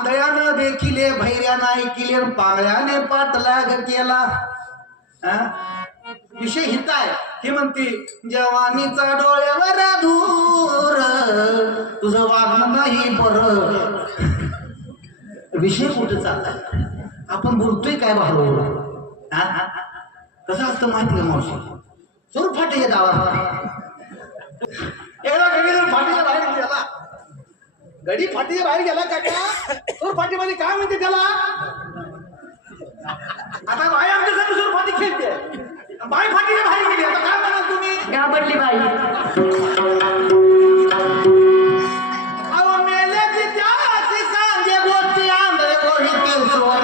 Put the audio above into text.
आंधळ्यानं देखिले भैऱ्यानं ऐकिले पांगळ्याने पाठलाग केला. विषय हित आहे. हे म्हणते जवानीचा डोळ्यावर धूर तुझं वागणं नाही बरं. विषय कुठे चाललाय? आपण बोलतोय काय बरोबर? कसं असतं माहिती का मावशी? चोर फाटे दावा एकदा गडी फाटीच्या बाहेर गेला. गडी फाटीच्या बाहेर गेला काका. चोर फाटीमध्ये काय म्हणते त्याला? आता बाई आमच्यासाठी चोर फाटी खेळते. बाई फाटीच्या बाहेर गेली. आता काय म्हणाल तुम्ही? घाबरली बाई. अहो मेल्याची त्याची सांगे गोष्टी आंधळे गोष्टी चोर